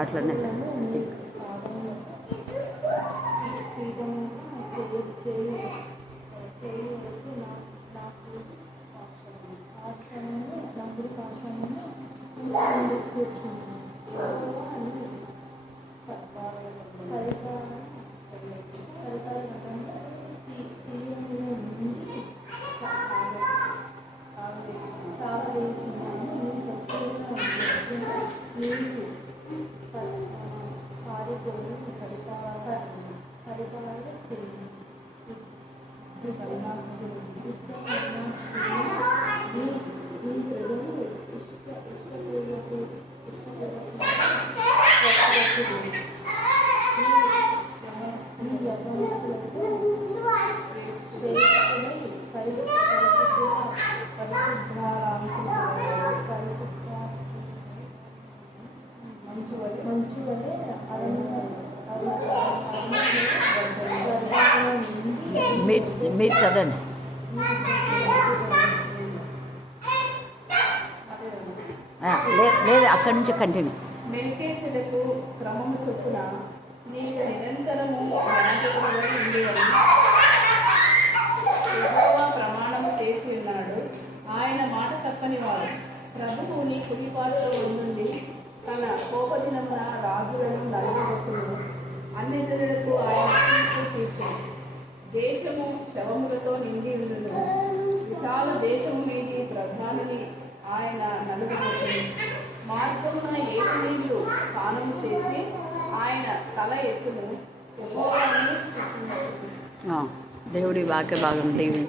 అట్లనే మీరు చదవండి. లేదు అక్కడి నుంచి కంటిన్యూ. మెల్కీసెదెకు క్రమము చొప్పున నీవు నిరంతరము యెహోవా ప్రమాణము చేసి ఉన్నాడు. ఆయన మాట తప్పని వాడు. ప్రభువు నీ కుడిపాలలో ఉండి తన కోపదినమున రాజులను నలుగురును అన్ని జనులకు ఆయన తీర్పు తీర్చును. దేశము శవములతో నిండి ఉండును. విశాల దేశము మీది ప్రధానిని ఆయన నలుగురు మార్గమున ఏడు నీళ్లు స్నానము చేసి ఆయన తల ఎత్తును. దేవుడి వాక్య భాగం దేవి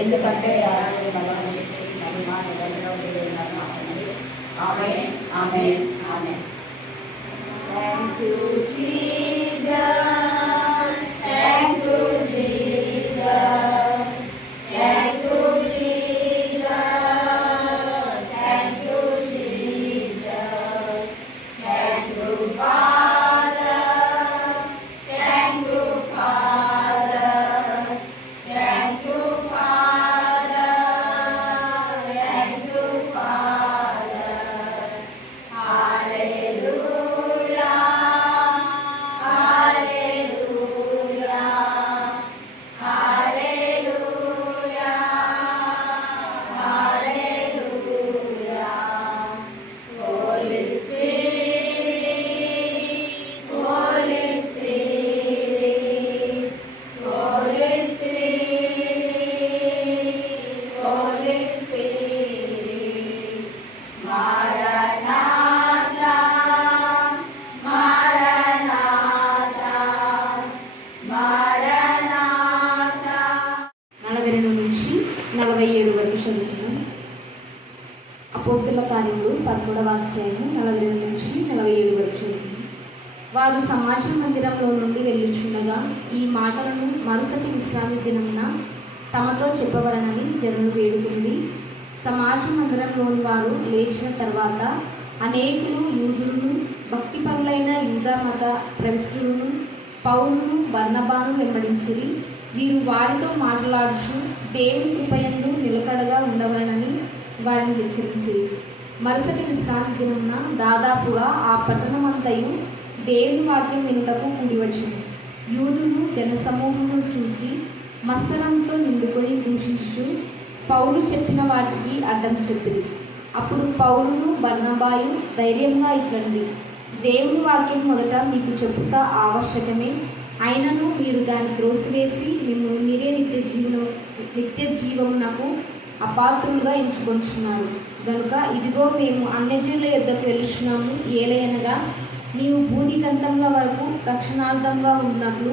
ఎందుకంటే మహిమ నిరంతరం దేవుని ఆమేన్ ఆమేన్ ఆమేన్. Thank you, Jesus. Thank you, Jesus. Thank you, Jesus. Thank you, Jesus. Thank you, Father. Thank you, Father. Thank you, Father. Thank you, Father. Hallelujah. Hallelujah. Hallelujah. Hallelujah. Holy Spirit, Holy Spirit, Holy Spirit, Holy Spirit. Maranatha, Maranatha, Maranatha. 42 నుంచి 47 వరకు చదువుతున్నాం. అపోస్తుల కార్యములు 11వ అధ్యాయము 42 నుంచి 47 వరకు చదువుతున్నాం. వారు సమాజ మందిరంలో నుండి వెళ్ళుచుండగా ఈ మాటలను మరుసటి విశ్రాంతి దినమున తమతో చెప్పవలనని జనులు వేడుకుంది. సమాజ మందిరంలోని వారు లేచిన తర్వాత అనేకులు యూదులను భక్తిపరులైన యూదా మత ప్రవిష్టులను పౌలును బర్నబాను వెంబడించిరి. వీరు వారితో మాట్లాడుచు దేవుని కృపయందు నిలకడగా ఉండవలనని వారిని హెచ్చరించిరి. మరుసటి విశ్రాంతి దినమున దాదాపుగా ఆ పట్టణమంతయు దేవుని వాక్యం వినుటకు కూడి వచ్చింది. యూదులు జనసమూహమును చూసి మస్తరంతో నిండుకొని దూషించుచు పౌలు చెప్పిన వాటికి అడ్డం చెప్పిరి. అప్పుడు పౌలును బర్నబాయు ధైర్యంగా ఇట్లండి, దేవుని వాక్యం మొదట మీకు చెప్పుట ఆవశ్యకమే. అయినను మీరు దాన్ని త్రోసివేసి మిమ్మల్ని మీరే నిత్య జీవమునకు అపాత్రులుగా ఎంచుకొంటున్నారు. గనుక ఇదిగో మేము అన్యజనుల యొద్దకు వెళుచున్నాము. ఏలయనగా నీవు భూదిగంతముల వరకు రక్షణార్థంగా ఉన్నట్లు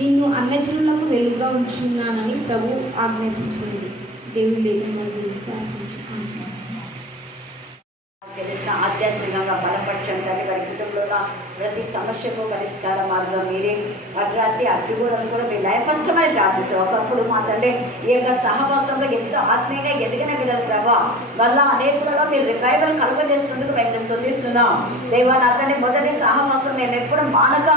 నిన్ను అన్యజనులకు వెలుగుగా ఉంచున్నానని ప్రభు ఆజ్ఞాపించింది. దేవుని లేఖనంలో తెలిసిన ఆధ్యాత్మికంగా బలపరచండి తల్లి. వారి కుటుంబంలో ప్రతి సమస్యకు పరిష్కార మార్గం మీరే. అట్లాంటి అడ్డుగోడలు కూడా మీరు లయపరచమని ప్రార్థిస్తారు. ఒకప్పుడు మా తండ్రి ఈ యొక్క సహవాసంలో ఎంతో ఆత్మీయంగా ఎదిగిన బిడ్డలు ప్రభావ వల్ల అనేకులలో మీరు రివైవల్ కలుగజేస్తున్నందుకు మేము స్తుతిస్తున్నాం. దేవా నా తండ్రి మొదటి సహవాసం మేము ఎప్పుడు మానక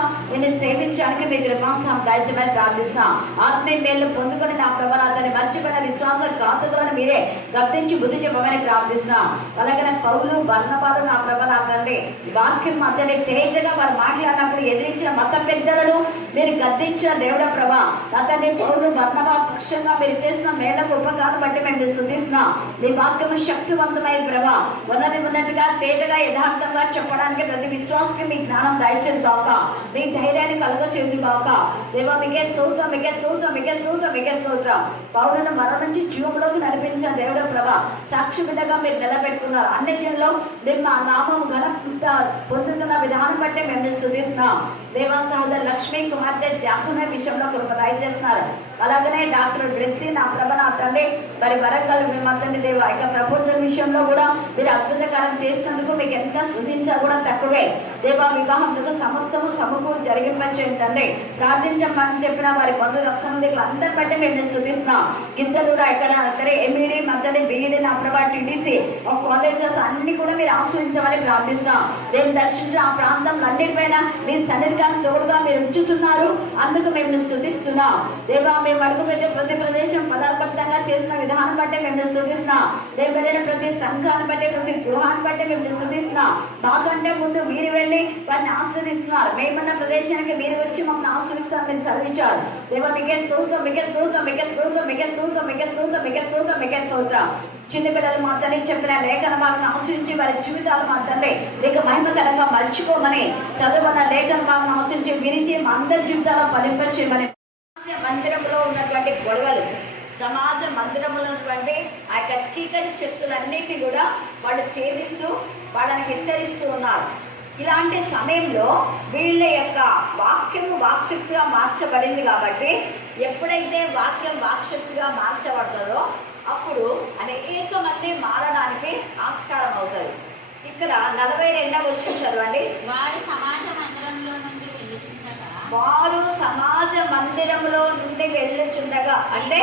నేను సేవించడానికి మీకు కృపాంశం దయచేయమని ప్రార్థిస్తున్నాం. ఆత్మీయ మేలు పొందుకొని నా ప్రభావ నా తండ్రి మర్చిపోయిన విశ్వాస ఘాతుకులను మీరే గద్దించి బుద్ధి చెప్పమని ప్రార్థిస్తున్నాం. అలాగే పౌలు బర్నబాలు నా ప్రభావ నా తండ్రి వాక్యం మా తండ్రి తేజగా వారు మాట్లాడినప్పుడు ఎదిరించిన మత పెద్దలను మీరు గద్దించిన దేవుడ ప్రభా నా తండ్రి పౌలు బర్నబా పక్షంగా మీరు చేసిన మేళ్లకు ఉపకారం బట్టి మేము స్తుతిస్తున్నాం. మీ వాక్యము శక్తివంతమైన ప్రభా ఉన్నట్టుగా తేజగా యథార్థంగా చెప్పడానికి ప్రతి విశ్వాసకి మీ జ్ఞానం దయచేది కాక, మీ ధైర్యాన్ని కలుగ చేతి కాక. దేవా మీకే స్తోత్రం, మీకే స్తోత్రం, మీకే స్తోత్రం, మీకే స్తోత్రం. పౌరులను మరో నుంచి జీవంలోకి నడిపించిన దేవుడ ప్రభా సాక్షి బిడ్డగా మీరు నిలబెట్టుకున్నారు. అన్నిటిలో మీరు మా నామం ఘన పొందుతున్న విధానం బట్టి మేము స్తుతిస్తున్నాం. దేవా సహోదరు లక్ష్మీ కుమార్తె జాసునే విషయంలో కృప దయచేస్తున్నారు. అలాగనే డాక్టర్ బ్రెక్సీ నా ప్రభ నా తండ్రి మరి వరంగల్ మేమంతండి దేవ ఇక ప్రపోజల్ విషయంలో కూడా మీరు అద్భుతకారం చేసినందుకు మీకు ఎంత స్తుతించా కూడా తక్కువే. దేవా వివాహంతో సమస్తము సమకూరు జరిగింపచేయండి తండ్రి. ప్రార్థించమని చెప్పిన వారి బంధువుల సంబంధికులు అందరి బట్టి మేము స్తుతిస్తున్నాం. కింద కూడా ఇక్కడ ఎంఈడి మధ్యని బిఈడి నా ప్రభా టీడీసీ కాలేజెస్ అన్ని కూడా మీరు ఆశ్రయించమని ప్రార్థిస్తున్నాం. దేవుని దర్శించిన ఆ ప్రాంతంలో అన్నిటిపైన మీ సన్నిధిగా తోడుగా మీరు ఉంచుతున్నారు. అందుకు మేము స్తుతిస్తున్నాం. దేవా మేము అడుగుపెట్టే ప్రతి ప్రదేశం ఫలబద్ధంగా చేసిన విధానం బట్టి మేము స్తుతిస్తున్నాం. మేము వెళ్ళిన ప్రతి సంఘాన్ని బట్టి ప్రతి గృహాన్ని బట్టి మేము స్తుతిస్తున్నాం. మాకంటే ముందు మీరు వెళ్ళి వారిని ఆస్వాదిస్తున్నారు. మేమున్న ప్రదేశానికి మీరు వచ్చి మమ్మల్ని ఆస్వాదిస్తారు, మీరు సర్వించారు. దేవా మీకే స్తోత్రం, మీకే స్తోత్రం, మీకే స్తోత్రం, మీకే స్తోత్రం, మీకే స్తోత్రం, మీకే స్తోత్రం, మీకే స్తోత్రం. చిన్న పిల్లలు మా తండ్రి చెప్పిన లేఖన భాగం ఆశ్రయించి వారి జీవితాలు మా తండ్రి లేక మహిమకరంగా మర్చిపోమని చదువున్న లేఖన భాగం ఆశ్రయించి విరిచి మా అందరి జీవితాల్లో ఫలింపచేయమని. మందిరంలో ఉన్నటువంటి గొడవలు, సమాజ మందిరంలో ఉన్నటువంటి ఆ యొక్క చీకటి శక్తులన్నింటినీ కూడా వాళ్ళు ఛేదిస్తూ వాళ్ళని హెచ్చరిస్తూ ఉన్నారు. ఇలాంటి సమయంలో వీళ్ళ యొక్క వాక్యము వాక్శక్తిగా మార్చబడింది. కాబట్టి ఎప్పుడైతే వాక్యం వాక్శక్తిగా మార్చబడుతుందో అప్పుడు అనేక మంది మారడానికి ఆస్కారం అవుతుంది. ఇక్కడ 42వ వచనం చదవండి. వారు సమాజ మందిరంలో నుండి వెళ్ళుచుండగా వారు సమాజ మందిరంలో నుండి వెళ్ళుచుండగా అంటే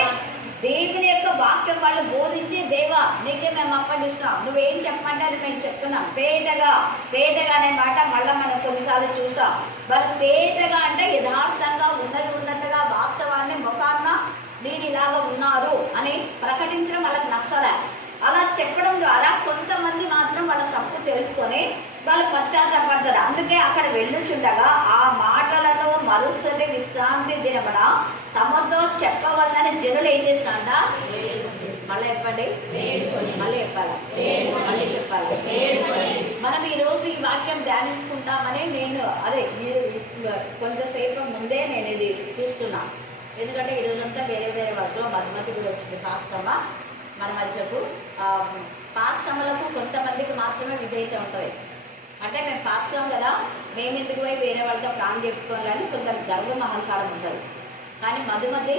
దేవుని యొక్క వాక్యం వాళ్ళు బోధించి, దేవా నీకే మేము అప్పగిస్తున్నాం, నువ్వేం చెప్పమంటే అది మేము చెప్తున్నాం. పేటగా అనే మాట మళ్ళీ మనం కొన్నిసార్లు చూస్తాం. వాళ్ళు పేటగా అంటే యథార్థంగా ఉన్నట్టుగా వాస్తవాన్ని ముఖాన్న మీరు ఇలాగ ఉన్నారు అని ప్రకటించడం వాళ్ళకి నచ్చలే. అలా చెప్పడం ద్వారా కొంతమంది మాత్రం వాళ్ళ తప్పు తెలుసుకొని వాళ్ళు పశ్చాత్తాపడతారు. అందుకే అక్కడ వెళ్ళుచుండగా ఆ మాటలను మరుసటి విశ్రాంతి దినమున తమతో చెప్పవలనని జనులు ఏం చేస్తారంట? మళ్ళీ చెప్పండి, మళ్ళీ చెప్పాలి, మళ్ళీ చెప్పాలి. మనం ఈరోజు ఈ వాక్యం ధ్యానించుకుంటామని నేను కొంతసేపు ముందే నేను ఇది చూస్తున్నా. ఎందుకంటే ఈరోజంతా వేరే వర్క్లో మధుమతి కూడా వచ్చింది. పాస్తమ్మ మన మధ్యకు పాస్తమ్మలకు కొంతమందికి మాత్రమే విధేయత ఉంటుంది. అంటే మేము పాస్తాం కదా, మేము ఎందుకు పోయి వేరే వాళ్ళతో ప్రాణం చెప్పుకోవాలని కొంత గర్వం అహంకారం ఉంటుంది. కానీ మధుమతి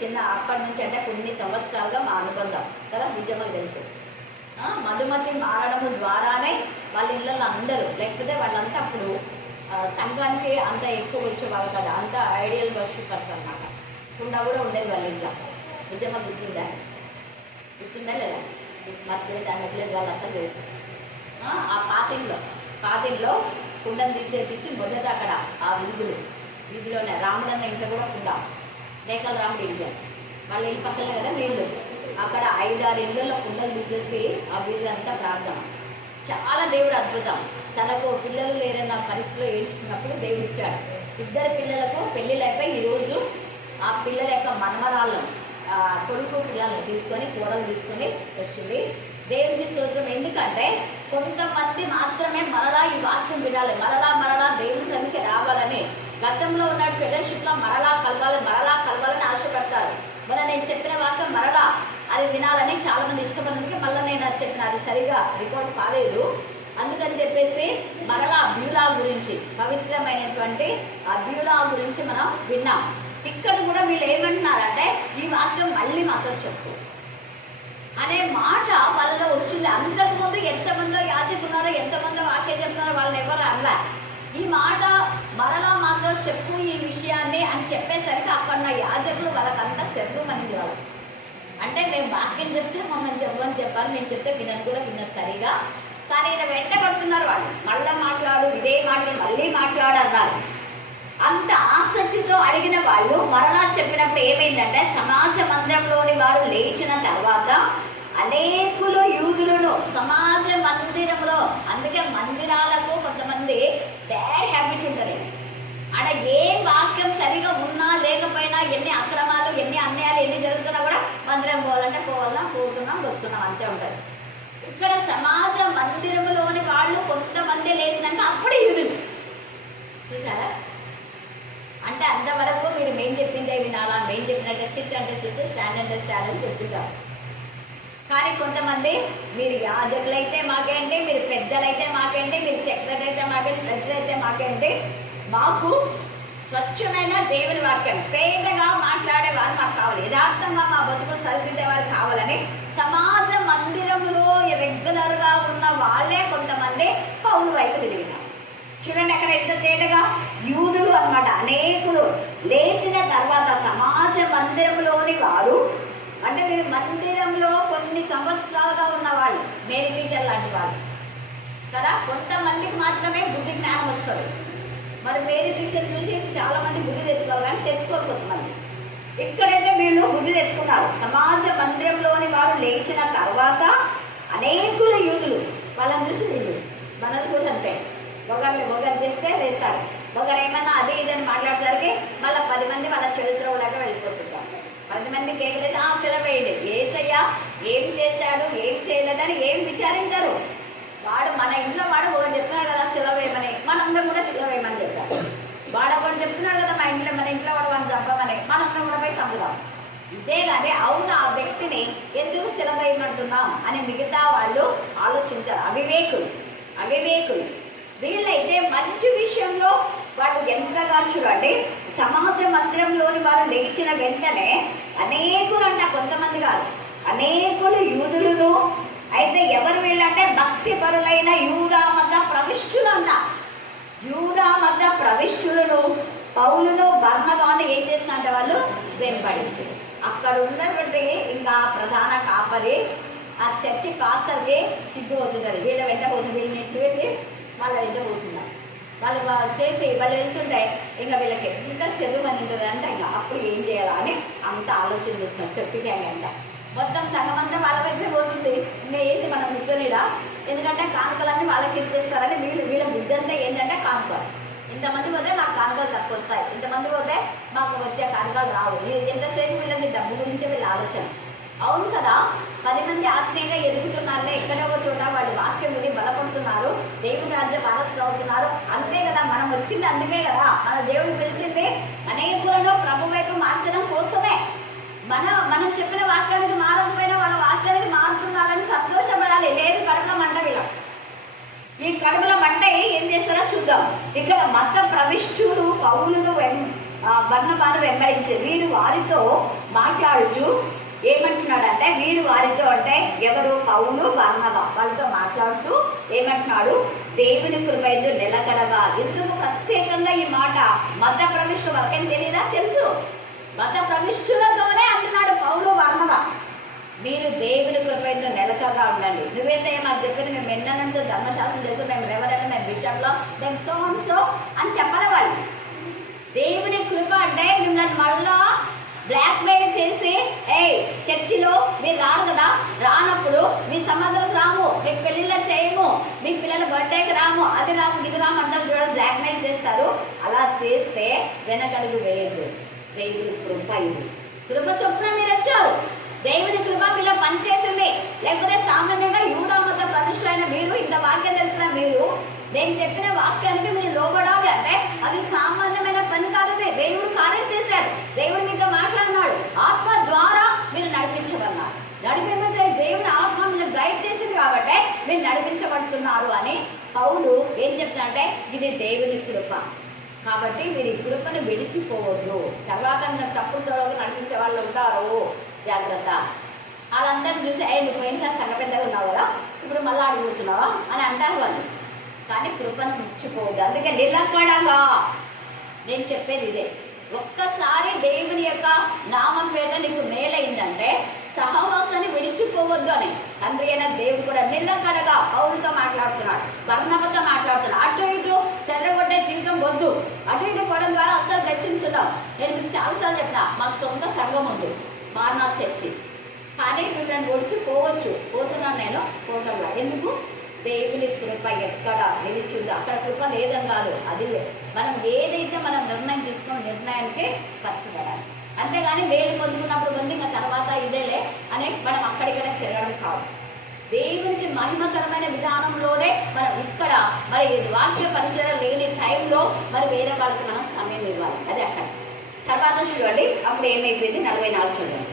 చిన్న అప్పటి నుంచి అంటే కొన్ని సంవత్సరాలుగా మా అనుబంధం కదా, నిజంగా తెలుసు. మధుమతి మారడము ద్వారానే వాళ్ళ ఇళ్ళల్లో అందరూ, లేకపోతే వాళ్ళంతా అప్పుడు సంఘానికి అంత ఎక్కువ వచ్చేవాళ్ళు కదా, అంత ఐడియల్ వర్షిపర్స్ అన్నమాట. కుండా కూడా ఉండేది వాళ్ళ ఇంట్లో. నిజంగా గుర్తుందా లేదా? మర్చిపోయి దాని వాళ్ళంతా తెలుసు. ఆ పాతిల్లో కుండను తీసేపించి మొదట అక్కడ ఆ వీధిలోనే రాముడన్న ఇంట్లో కూడా కుండ, లేఖల రాముడు ఇంట్లో వాళ్ళ ఇల్లు పక్కనే కదా నీళ్ళు. అక్కడ 5-6 ఇళ్ళల్లో కుండలు తీసేసి ఆ వీధి అంతా ప్రార్థన. చాలా దేవుడు అద్భుతం. తనకు పిల్లలు లేరన్న పరిస్థితిలో ఏడ్చుకున్నప్పుడు దేవుడు ఇచ్చాడు. 2 పిల్లలకు పెళ్ళిళ్ళు అయిపోయి ఈరోజు ఆ పిల్లల యొక్క మనమరాళ్ళను కొడుకు పిల్లలను తీసుకొని కూరలు తీసుకొని వచ్చింది. దేవుని స్తోత్రం. ఎందుకంటే కొంతమంది మాత్రమే మరలా ఈ వాక్యం వినాలి, మరలా దేవుని సన్నిధికి రావాలని, గతంలో ఉన్న ఫెలోషిప్లో మరలా కలవాలని ఆశపడతారు. మన నేను చెప్పిన వాక్యం మరలా అది వినాలని చాలామంది ఇష్టపడినందుకే మళ్ళీ నేను అది చెప్పిన, అది సరిగా రికార్డ్ కాలేదు. అందుకని చెప్పేసి మరలా బ్యూలా గురించి, పవిత్రమైనటువంటి ఆ బ్యూలా గురించి మనం విన్నాం. ఇక్కడ కూడా వీళ్ళు ఏమంటున్నారంటే ఈ వాక్యం మళ్ళీ మాతో చెప్పు అనే మాట వాళ్ళలో వచ్చింది. అంతకుముందు ఎంతమందో యాజకున్నారో, ఎంతమందో వాక్యం చెప్తున్నారో వాళ్ళని ఎవరు అనలే. ఈ మాట మరలా మాతో చెప్పు ఈ విషయాన్ని అని చెప్పేసరికి అక్కడ ఉన్న యాజకులు వాళ్ళకంతా చెప్పుమనింది వాళ్ళు. అంటే మేము వాక్యం చెప్తే మమ్మల్ని చెప్పమని చెప్పాలి, మేము చెప్తే వినని కూడా విన్నది సరిగా. కానీ ఇలా వెంట పడుతున్నారు వాళ్ళు, మళ్ళీ మాట్లాడు, ఇదే మాటలు మళ్ళీ మాట్లాడన్నారు. అంత ఆసక్తితో అడిగిన వాళ్ళు మరలా చెప్పినప్పుడు ఏమైందంటే, సమాజ మందిరంలోని వారు లేచిన తర్వాత అనేకులు యూదులను సమాజ మందిరంలో, అందుకే మందిరాలకు కొంతమంది బ్యాడ్ హ్యాబిట్ ఉంటుంది. అక్కడ ఏ వాక్యం సరిగా ఉన్నా లేకపోయినా, ఎన్ని అక్రమాలు ఎన్ని అన్యాయాలు ఎన్ని జరుగుతున్నా కూడా మందిరం పోవాలంటే పోతున్నాం వస్తున్నాం అంతే ఉంటుంది. ఇక్కడ సమాజ మందిరంలోని వాళ్ళు కొంతమంది లేచినాక అప్పుడే యూదులు చూసారా. అంటే అంతవరకు మీరు మేము చెప్పిందే వినాలా, మేము చెప్పినట్టే సిట్ అంటే సిట్, స్టాండ్ అంటే స్టాండ్ అని చెప్తుంటారు. కానీ కొంతమంది మీరు యాజకులైతే మాకేంటి, మీరు పెద్దలైతే మాకేంటి, మీరు సెక్రటరీ అయితే మాకేంటి, ప్రెసిడెంట్ అయితే మాకేంటి, మాకు స్వచ్ఛమైన దేవుని వాక్యం పేదగా మాట్లాడేవారు మాకు కావాలి, యథార్థంగా మా బతుకులు సరిదిద్దేవారు కావాలని సమాజ మందిరంలో రెగ్యులర్గా ఉన్న వాళ్ళే కొంతమంది పౌలు వైపు తిరిగినారు. చూడండి అక్కడ ఎంత తేటగా యూదులు అన్నమాట. అనేకులు లేచిన తర్వాత సమాజ మందిరంలోని వారు, అంటే మీరు మందిరంలో కొన్ని సంవత్సరాలుగా ఉన్న వాళ్ళు, మేరీ టీచర్ లాంటి వాళ్ళు కదా, కొంతమందికి మాత్రమే బుద్ధి జ్ఞానం వస్తుంది. మరి మేరీ టీచర్ చూసి చాలామంది బుద్ధి తెచ్చుకోవాలి, కానీ తెచ్చుకోరు కొంతమంది. ఇక్కడైతే వీళ్ళు బుద్ధి తెచ్చుకున్నారు. సమాజ మందిరంలోని వారు లేచిన తర్వాత అనేకులు యూదులు, వాళ్ళని చూసి వీళ్ళు మనల్ని కూడా అంతే, ఒకరు చేస్తే వేస్తారు, ఒకరు ఏమన్నా అది ఇదని మాట్లాడేసరికి మళ్ళీ 10 మంది వాళ్ళ చరిత్రలాగా వెళ్ళిపోతుంటారు. 10 మందికి ఏదైతే సెలవేయండి, ఏసయ్యా ఏం చేశాడు ఏం చేయలేదని ఏం విచారించరు. వాడు మన ఇంట్లో వాడు ఒకటి చెప్తున్నాడు కదా సెలవేయమని, మనందరం కూడా సెలవేయమని చెప్తారు. వాడు ఒకటి చెప్తున్నాడు కదా మన ఇంట్లో వాడు వాడిని చంపమని, మనందరం కూడా పోయి చంపుతాం. ఇదే కానీ అవును ఆ వ్యక్తిని ఎందుకు సెలవేయమంటున్నాం అని మిగతా వాళ్ళు ఆలోచించారు. అవివేకులు వీళ్ళైతే మంచి విషయంలో వాళ్ళు ఎంతగా చూడండి. సమాజ మందిరంలోని వారు లేచిన వెంటనే అనేకులు అంట, కొంతమంది కాదు అనేకులు యూదులను. అయితే ఎవరు వీళ్ళంటే భక్తి పరులైన యూదా మత ప్రవిష్టులు అంట. యూదా మత ప్రవిష్టులను పౌలును బర్నబాను ఏం చేసినట్టే వాళ్ళు వెంబడించారు. అక్కడ ఉన్నటువంటి ఇంకా ప్రధాన కాపరి ఆ చర్చి కాస్తలకి సిగ్గు అవుతున్నారు. వీళ్ళ వెంట పోతుంది, వీళ్ళు నెసిపెట్టి వాళ్ళ వెంట పోతున్నారు. వాళ్ళు చేసి వాళ్ళు వెళ్తుంటే ఇంకా వీళ్ళకి ఎంత చదువు అని ఉంటుంది అంటే ఇంకా అప్పుడు ఏం చేయాలా అని అంత ఆలోచన చేస్తున్నారు. చెప్పిపోయాయి అంట మొత్తం సగమంతా వాళ్ళ వైపే పోతుంది. ఇంకా ఏంటి మనం కూర్చొనిరా, ఎందుకంటే కానుకలన్నీ వాళ్ళకి ఇచ్చేస్తారని వీళ్ళ బుద్ధి అంతా ఏంటంటే కానుకలు. ఇంతమంది పోతే మాకు కానుకలు తక్కువ వస్తాయి, ఇంతమంది పోతే మాకు వచ్చే కానుకలు రావు. ఎంతసేపు వీళ్ళకి డబ్బు గురించి వీళ్ళ ఆలోచన. అవును కదా, 10 మంది ఆత్మీయంగా ఎదుగుతున్నారులే, ఎక్కడో ఒక చోట వాళ్ళు వాక్యం విని బలపడుతున్నారు, దేవుని రాజ్య వారసులు అవుతున్నారు. అంతే కదా, మనం వచ్చింది అందుకే కదా. మన దేవుడు పిలిచింది అనేకులను ప్రభు వైపు మార్చడం కోసమే. మనం చెప్పిన వాక్యానికి మారకపోయినా వాళ్ళ వాక్యానికి మారుతున్నారని సంతోషపడాలి. లేదు కడుపుల మంట వీళ్ళ. ఈ కడుపుల మంట ఏం చేస్తారో చూద్దాం. ఇక్కడ మత ప్రవిష్టుడు పౌలును బర్నబాను వెంబడించి వీరు వారితో మాట్లాడుచు ఏమంటున్నాడంటే, వీరు వారితో అంటే ఎవరు? పౌలు బర్నబా వాళ్ళతో మాట్లాడుతూ ఏమంటున్నాడు? దేవుని కృపైదు నిలకడగా. ఎందుకు ప్రత్యేకంగా ఈ మాట? మత ప్రవిష్టులు వాళ్ళకేం తెలియదా? తెలుసు. మత ప్రవిష్టులతోనే అంటున్నాడు పౌలు బర్నబా, మీరు దేవుని కృపైదు నిలకడగా ఉండండి. నువ్వేంటే మాకు చెప్పింది, మేము ఎన్ననంటూ ధర్మశాస్త్రం చేస్తూ మేము ఎవరైనా మేము బిషప్లో మేము సో అని చెప్పలే వాళ్ళు. దేవుని కృప అంటే మిమ్మల్ని మళ్ళా బ్లాక్మెయిల్ చేసి చర్చిలో మీరు రారు కదా, రానప్పుడు మీ సమాధానం రాము, మీ పెళ్ళిళ్ళ చేయము, మీ పిల్లల బర్త్డేకి రాము, అది రాము ఇది రాము అంటారు చూడండి, బ్లాక్మెయిల్ చేస్తారు. అలా చేస్తే వెనకడుగు వేయదు. దేవుని కృప ఇది. కృప చొప్పున మీరు వచ్చారు. దేవుని కృప మీలో పనిచేసింది. లేకపోతే సామాన్యంగా యూదా మత ప్రతిష్ఠులైన మీరు, ఇంత వాక్యం తెలిసిన మీరు, నేను చెప్పిన వాక్యానికి మీరు లోబడాలి అంటే అది సామాన్యమైన పని కాదు. దేవుడు కార్యం చేశాడు, దేవుడు మీతో మాట్లాడినాడు, ఆత్మ ద్వారా మీరు నడిపించబడినారు. నడిపించే దేవుడు ఆత్మ మీరు గైడ్ చేసింది కాబట్టి మీరు నడిపించబడుతున్నారు అని పౌలు ఏం చెప్తాడంటే, ఇది దేవుని కృప కాబట్టి మీరు ఈ కృపను విడిచిపోవద్దు. తర్వాత తప్పుడు తోడకు నడిపించే వాళ్ళు ఉంటారు, జాగ్రత్త. వాళ్ళందరూ చూసి నువ్వు పోయినసారి సంగ పెద్దగా ఉన్నావు కదా, ఇప్పుడు మళ్ళీ అడుగుతున్నావా అని అంటారు వాళ్ళు. కానీ కృపను విడిచిపోవద్దు. అందుకే నిలకడగా నేను చెప్పేది ఇదే. ఒక్కసారి దేవుని యొక్క నామం పేట నీకు మేలైందంటే సహవాసాన్ని విడిచిపోవద్దు అని తండ్రి అయిన దేవుడు కూడా నిలకడగా పౌరులతో మాట్లాడుతున్నాడు, బర్నబాతో మాట్లాడుతున్నాడు. అటు ఇటు చెదరగొట్టే జీవితం వద్దు. అటు ఇటు పోవడం ద్వారా అసలు దర్శించున్నాం. నేను మీకు చాలాసార్లు చెప్పిన, మాకు సొంత సంఘం ఉంది మార్నాథ్ చర్చి, కానీ మిమ్మల్ని ఒడిచిపోవచ్చు. పోతున్నాను నేను పోవడంలో. ఎందుకు? దేవుని కృప ఎక్కడ నిలిచిందో అక్కడ కృప లేదని కాదు, అది మనం ఏదైతే మనం నిర్ణయం తీసుకున్న నిర్ణయానికి కష్టపడాలి. అంతేగాని వేలు పొందుకున్నప్పుడు పొంది ఇంకా తర్వాత ఇదేలే అని మనం అక్కడిక్కడ తిరగడం కాదు. దేవునికి మహిమకరమైన విధానంలోనే మనం ఇక్కడ మరి వాక్య పరిచయం లేని టైంలో మరి వేరే వాళ్ళకి మనం సమయం ఇవ్వాలి. అది అక్కడ. తర్వాత చూడండి అప్పుడు ఏమైపోయింది, 44 చూడండి.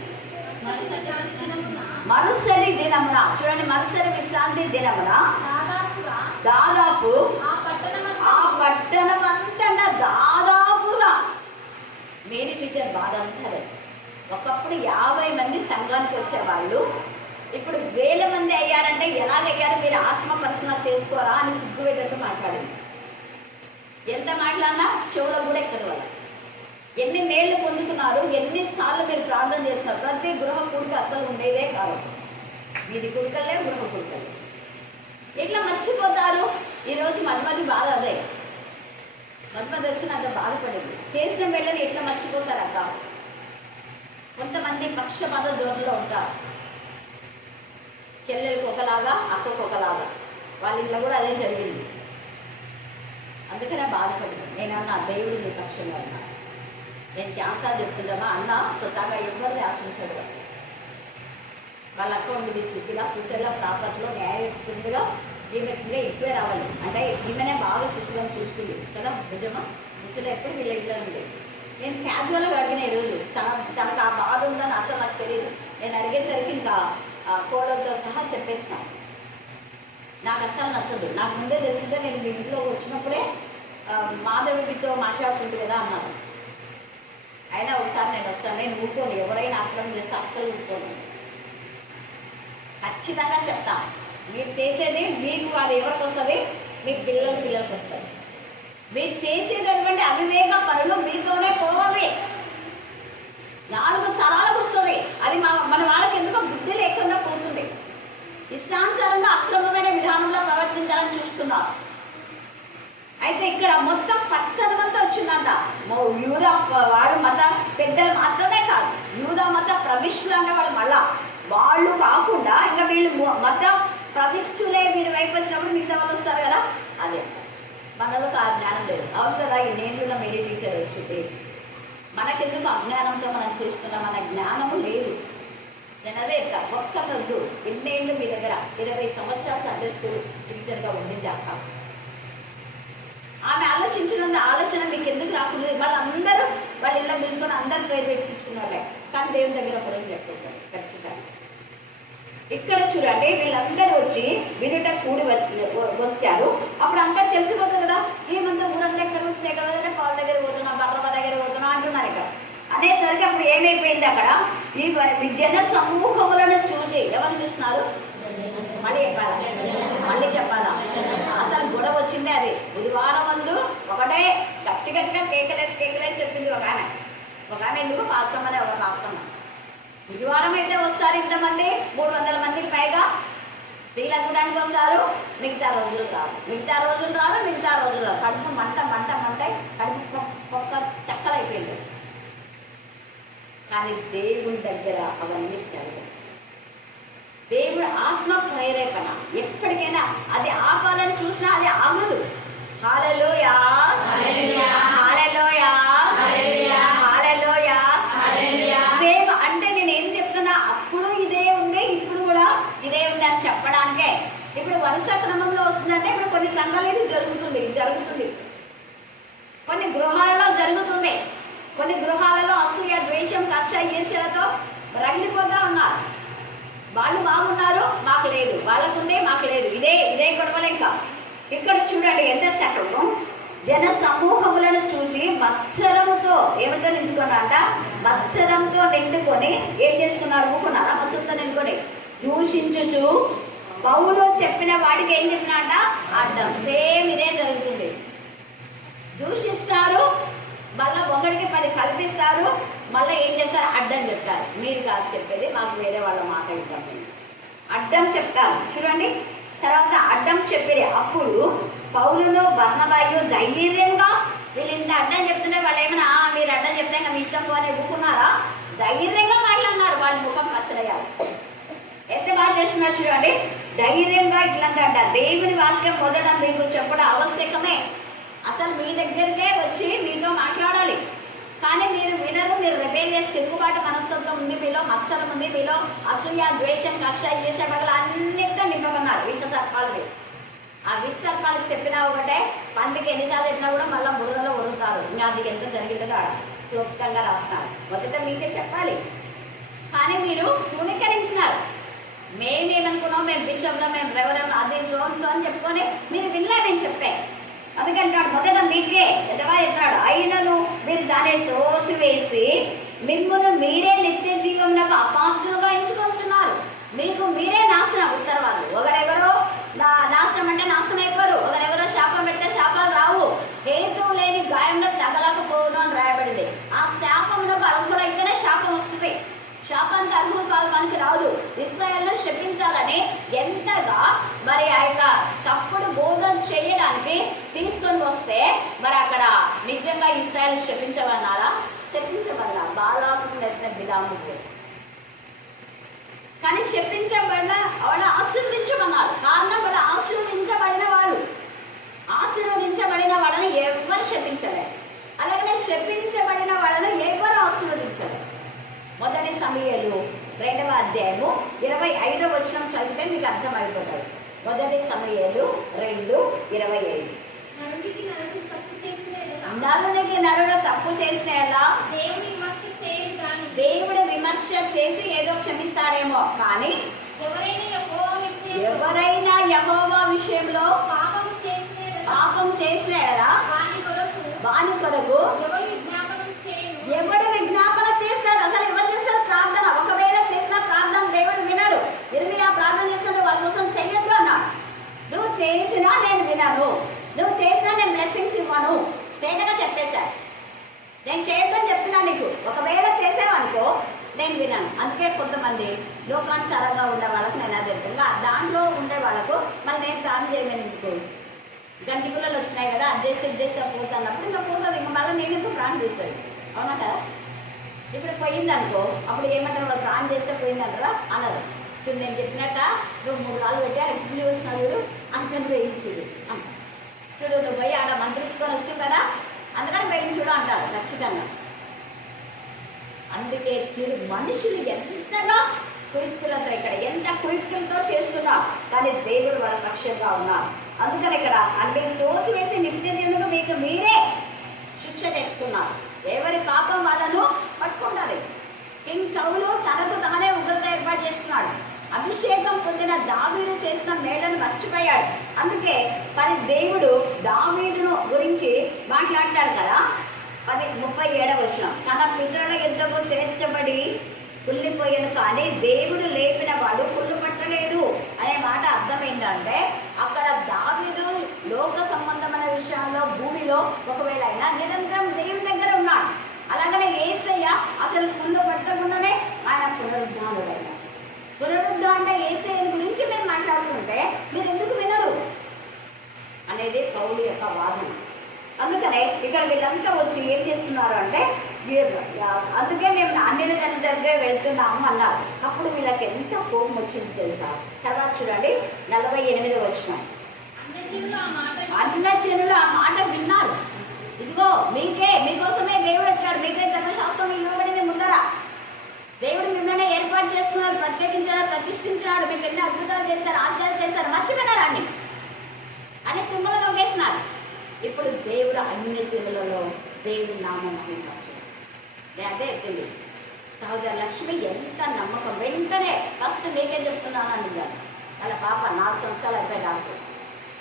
మరుసటి దినమున చూడండి, మరుసటి విశ్రాంతి దినమున దాదాపు ఆ పట్టణం అంతా దాదాపుగా మేరీ పిక్చర్ బాధ అంటారు. ఒకప్పుడు 50 మంది సంఘానికి వచ్చేవాళ్ళు, ఇప్పుడు 1000 మంది అయ్యారంటే ఎలాగయ్యారు? మీరు ఆత్మ పరిశీలన చేసుకోరా అని సిగ్గు పెట్టట్టు మాట్లాడింది. ఎంత మాట్లాడినా చెవులో కూడా ఎక్కదు వాళ్ళు. ఎన్ని మేళ్ళు పొందుతున్నారు, ఎన్నిసార్లు మీరు ప్రార్థన చేస్తున్నారు. ప్రతి గృహ కూడిక అసలు ఉండేదే కాదు. వీధి కూడికలే గృహ కూడికలే. ఎట్లా మర్చిపోతారు? ఈరోజు మధ్యమది బాధ అదే. మధ్యమది వచ్చి అంత బాధపడింది. చేసిన మేళ్ళని ఎట్లా మర్చిపోతారు అక్క? కొంతమంది పక్షపాత ధోరణిలో ఉంటారు. చెల్లెలకు ఒకలాగా, అక్కకు ఒకలాగా. వాళ్ళ ఇంట్లో కూడా అదే జరిగింది. అందుకనే బాధపడింది. నేనన్నా దేవుడు మీ పక్షంగా ఉన్నా. నేను క్యాన్సర్ చెప్తుంటామా అన్న స్వతహాగా ఎవరిని ఆశించాడు. వాళ్ళ అకౌంట్ సుశీల సుశీల ప్రాపర్టీలో న్యాయస్తుందిగా ఈమె ఎక్కువే రావాలి. అంటే ఈమెనే బాగా సుశీలను చూస్తుంది కదా, నిజమా? సుశీల ఎప్పుడు వీళ్ళ ఇంట్లో ఉంది. నేను క్యాజువల్గా అడిగిన ఈరోజు తనకు ఆ బాధ ఉందని అసలు నాకు తెలియదు. నేను అడిగేసరికి ఇంకా కోడలతో సహా చెప్పేస్తాను. నాకు అస్సలు నచ్చదు. నాకు ముందే తెలిసిందే నేను మీ ఇంట్లో వచ్చినప్పుడే మాధవితో మాట్లాడుతుంది కదా అన్నారు. అయినా ఒకసారి నేను వస్తాను, నేను ఊరుకోను. ఎవరైనా ఆక్రమణ చేస్తే అస్సలు ఊరుకోను. ఖచ్చితంగా చెప్తాం. మీరు చేసేది మీకు అది ఎవరికి వస్తుంది? మీ పిల్లలకి వస్తుంది. మీరు చేసేటటువంటి అవివేక పనులు మీతోనే పోవవి, 4 తరాలకు వస్తుంది. అది మన వాళ్ళకి ఎందుకో బుద్ధి లేకుండా పోతుంది. ఇష్టానుసారంగా అక్రమమైన విధానంలో ప్రవర్తించాలని చూస్తున్నారు. అయితే ఇక్కడ మొత్తం పట్టణమంతా వచ్చిందంట. యూదా వాడు మత పెద్దలు మాత్రమే కాదు, యూదా మత ప్రవిష్టులు అంటే వాళ్ళు కాకుండా ఇంకా వీళ్ళు మత ప్రవిష్టులే వీరి వైపు వచ్చినప్పుడు మిగతా వాళ్ళు వస్తారు కదా. అదే మనలోకి ఆ జ్ఞానం లేదు. అవును కదా, ఈ నేనులో మీరే టీచర్ వచ్చింది. మనకెందుకు అజ్ఞానంతో మనం చేస్తున్నాం? మన జ్ఞానము లేదు. నేను అదే ఒక్కరోజు ఎన్నేళ్ళు మీ దగ్గర 20 సంవత్సరాలు సండే స్కూల్ టీచర్గా ఉండింది అక్క. ఆమె ఆలోచించినంత ఆలోచన మీకు ఎందుకు రాకుండా? వాళ్ళందరూ వాళ్ళ ఇళ్ళ పిలుచుకొని అందరూ ప్రేర్ పెట్టించుకున్నారే, కానీ దేవుని దగ్గర ఒకరోజు చెప్పుకుంటారు ఖచ్చితంగా. ఇక్కడ చూడండి, వీళ్ళందరూ వచ్చి వినుట కూడి వచ్చారు. అప్పుడు అందరూ తెలిసిపోతుంది కదా, ఏమంతా ఊరంతా ఎక్కడ వస్తే పాల దగ్గర పోతున్నా, బర్రమ్మ దగ్గర పోతున్నా అంటున్నారు. ఇక్కడ అనేసరికి అప్పుడు ఏమైపోయింది, అక్కడ ఈ జన సమూహములను చూసి ఎవరు చూస్తున్నారు? మళ్ళీ చెప్పాలా? అసలు గొడవ వచ్చిందే అది. బుధవారం ముందు ఒకటే గట్టిగా కేకలేసి చెప్పింది ఒక ఆమె ఎందుకు పాస్తమని ఒక పాస్తమ్మ. బుధవారం అయితే వస్తారు ఇంతమంది, 300 మందికి పైగా స్త్రీలంకడానికి వస్తారు. మిగతా రోజులు రారు. కడుపు మంట కడుపు ఒక్క చక్కలైపోయింది. కానీ దేవుని దగ్గర అవన్నీ జరగదు. దేవుడు ఆత్మ ప్రేరేపణ ఎప్పటికైనా అది ఆపాలని చూసినా అది ఆగదు. హల్లెలూయా, హల్లెలూయా, హల్లెలూయా. సేవ అంటే నేను ఏం చెప్తున్నా, అప్పుడు ఇదే ఉంది, ఇప్పుడు కూడా ఇదే ఉంది అని చెప్పడానికే. ఇప్పుడు వరుస క్రమంలో వస్తుందంటే ఇప్పుడు కొన్ని సంఘాలు ఇది జరుగుతుంది, కొన్ని గృహాలలో జరుగుతుంది. కొన్ని గృహాలలో అసూయ, ద్వేషం, కక్ష, ఈర్ష్యలతో రగిలిపోతా ఉన్నారు. వాళ్ళు బాగున్నారు, మాకు లేదు, వాళ్ళకుందే, మాకు లేదు. ఇదే గొడవలేక. ఇక్కడ చూడండి ఎంత చక్కగా జన సమూహములను చూసి మత్సరంతో ఏమిటో నిండుకున్నారంట. మత్సరంతో నిండుకొని ఏం చేసుకున్నారు? ఊకున్నారా? మత్సరంతో నిండుకొని దూషించుచు పౌలు చెప్పిన వాడికి ఏం చెప్పినారంట? అడ్డం. సేమ్ ఇదే జరుగుతుంది. దూషిస్తారు, మళ్ళీ ఒకటికి 10 కల్పిస్తారు, మళ్ళీ ఏం చేస్తారు? అడ్డం చెప్తారు. మీరు కాదు చెప్పేది, మాకు వేరే వాళ్ళ మాట ఇద్దాం. అడ్డం చెప్తారు. చూడండి, తర్వాత అడ్డం చెప్పేది. అప్పుడు పౌలును బర్నబాయు ధైర్యంగా వీళ్ళు ఇంత అడ్డం చెప్తుంటే వాళ్ళు ఏమైనా మీరు అడ్డం చెప్తే ఇంకా మీ ఇష్టం అని ఒప్పుకున్నారా? ధైర్యంగా మాట్లాడినారు. వాళ్ళ ముఖం పచ్చడయ్యారు. ఎంత బాగా చేస్తున్నారు చూడండి. ధైర్యంగా ఇట్లాంట దేవుని వాక్యం మొదట మీకు చెప్పడం ఆవశ్యకమే. అసలు మీ దగ్గరికే వచ్చి మీతో మాట్లాడాలి. కానీ మీరు వినరు. మీరు రెబేలియస్ తిరుగుబాటు మనస్తత్వం ఉంది మీలో, మత్సరం ఉంది మీలో, అసూయ, ద్వేషం, కక్ష, ఈర్ష్య పగలు అన్నిటితో నింపమన్నారు. విష సర్పాలు. ఆ విష సర్పాలకు చెప్పినా ఒకటే, పందికి ఎన్నిసార్లు చెప్పినా కూడా మళ్ళీ బురదలో వదులుతారు. ఇంకా అది ఎంత జరిగిందో క్లుప్తంగా రాస్తున్నారు. మొదట మీకే చెప్పాలి, కానీ మీరు తృణీకరించినారు. మేమేమనుకున్నాం, మేము బిషప్లో, మేము రెవరెండ్, అది జోన్స్ అని చెప్పుకొని మీరు వినలే నేను చెప్పే. అందుకంటాడు మొదట మీకే ఎదవా చెప్తాడు. అయినను మీరు దాన్ని తోసివేసి మిమ్మల్ని మీరే నిత్య జీవంలో అపాత్రులుగా ఎంచుకుంటున్నారు. మీకు మీరే నాశనం. ఉత్తరవాదు ఒకరెవరో నాశనం అంటే నాశనం అయిపోరు, ఒకరెవరో శాపం పెడితే శాపాలు రావు. హేతువు లేని గాయంలో తగలకపోను అని రాయబడింది. ఆ శాపంలో అర్హులైతేనే శాపం వస్తుంది. శాపానికి అర్హులు కాదు, మనకి రాదు. ఇశ్రాయేలును శపించాలని ఎంతగా మరి ఆ యొక్క తప్పుడు బోధన చేయడానికి తీసుకొని వస్తే మరి అక్కడ నిజంగా ఇశ్రాయేలు శపించమన్నారా? శపించమన్నారు. బాలాకు నెట్టిన బిలాముకు. కానీ శపించబడిన వాళ్ళ ఆశీర్వదించమన్నారు. కారణం వాళ్ళ ఆశీర్వదించబడిన వాళ్ళని ఎవరు శపించలేదు. అలాగనే శపించబడిన వాళ్ళని ఎవరు ఆశీర్వదించలేదు. మొదటి సమూయేలు 2వ అధ్యాయము 25వ వచనం చదివితే మీకు అర్థమైపోతుంది. మొదటి సమూయేలు 2:25. నరునికి నరుడు తప్పు చేసిన దేవుడు విమర్శ చేసి ఏదో క్షమిస్తాడేమో, కానీ ఎవరైనా యెహోవా విషయంలో పాపం చేసినాడా వాని కొరకు ఎవడు విజ్ఞాపన చేస్తాడు? అసలు ఎవరు చేస్తారు ప్రార్థన? ఒకవేళ చేసిన ప్రార్థన దేవుడు వినడు. ఇర్మియా ప్రార్థన నేను చేయొద్దని చెప్తున్నాను నీకు. ఒకవేళ చేసావనుకో నేను విన్నాను. అందుకే కొంతమంది లోకానుసారంగా ఉండే వాళ్ళకు నేను అదే దాంట్లో ఉండే వాళ్ళకు మళ్ళీ నేను ప్రాణం చేయలేను. ఎందుకు గంటికులలో వచ్చినాయి కదా, అది చేస్తే పోతున్నప్పుడు ఇంకా పోతుంది. ఇంకా మళ్ళీ నేను ఎందుకు ప్రాణం చేస్తాను? అవునా కదా? ఇప్పుడు పోయిందనుకో అప్పుడు ఏమంటారు, వాళ్ళు ప్రాణం చేస్తే పోయిందంటారా అనరు. ఇప్పుడు నేను చెప్పినట్ట నువ్వు 3 రాళ్ళు పెట్టి ఆడ ఇల్లు వచ్చిన వీడు అంత వేయించుడు అంట. చూడు నువ్వు పోయి ఆడ మంత్రించుకొని వస్తుంది కదా, అందుకని వేయించుడు అంటారు ఖచ్చితంగా. అందుకే మనుషులు ఎంతగా కుయుక్తులతో ఇక్కడ ఎంత కుయుక్తులతో చేస్తున్నారు, కానీ దేవుడు వాళ్ళ పక్షంగా ఉన్నారు. అందుకని ఇక్కడ అంటే తోసి వేసి నిత్య దేవుడు మీకు మీరే శిక్ష తెచ్చుకున్నారు. ఎవరి పాపం వాళ్ళను పట్టుకుంటుంది. కింగ్ సౌలు తనకు తానే ఉగ్రత ఏర్పాటు చేస్తున్నాడు. అభిషేకం పొందిన దావీదు చేసిన మేళను మర్చిపోయాడు. అందుకే మరి దేవుడు దావీదును గురించి మాట్లాడతాడు కదా, 37వ వచనం, తన పితరుల యుద్ధకు చేర్చబడి కుళ్ళిపోయాను కానీ దేవుడు లేపిన వాడు కుళ్ళు పట్టలేదు అనే మాట అర్థమైందంటే అక్కడ దావీదు లోక సంబంధమైన విషయాల్లో భూమిలో ఒకవేళ అయినా నిరంతరం దేవుని దగ్గర ఉన్నాడు. అలాగనే యేసయ్య అసలు కుళ్ళు పట్టకుండానే ఆయన పునరుద్ధానుడైన. పునరుద్ధరణ అంటే యేసయ్య గురించి మేము మాట్లాడుతుంటే మీరు ఎందుకు వినరు అనేది పౌలు యొక్క వాదన. అందుకనే ఇక్కడ వీళ్ళంతా వచ్చి ఏం చేస్తున్నారు అంటే అందుకే మేము అన్యుల దగ్గర వెళ్తున్నాము అన్నారు. అప్పుడు వీళ్ళకి ఎంత కోపం వచ్చింది తెలుసా? తర్వాత చూడండి 48వ వచనం, అన్న జనులు ఆ మాట విన్నారు. ఇదిగో మీకోసమే దేవుడు వచ్చాడు, మీకే ధర్మశాస్త్రం ఇవ్వబడింది ముందర. దేవుడు మిమ్మల్ని ఏర్పాటు చేస్తున్నారు, ప్రత్యేకించాడు, ప్రతిష్ఠించాడు, మీకు ఎన్ని అద్భుతాలు చేశారు, ఆచారాలు చేశారు, మర్చిపోయినారు అన్ని అని తుమ్మలు తొంగేస్తున్నారు. ఇప్పుడు దేవుడు అన్ని జనులలో దేవుడి నామం మహిమపరచాడు. అదే తెలియదు సహోదర లక్ష్మి ఎంత నమ్మకం. వెంటనే ఫస్ట్ నీకే చెప్తున్నాను అని కాదు, వాళ్ళ పాప 4 సంవత్సరాలు అయిపోయి డాక్టర్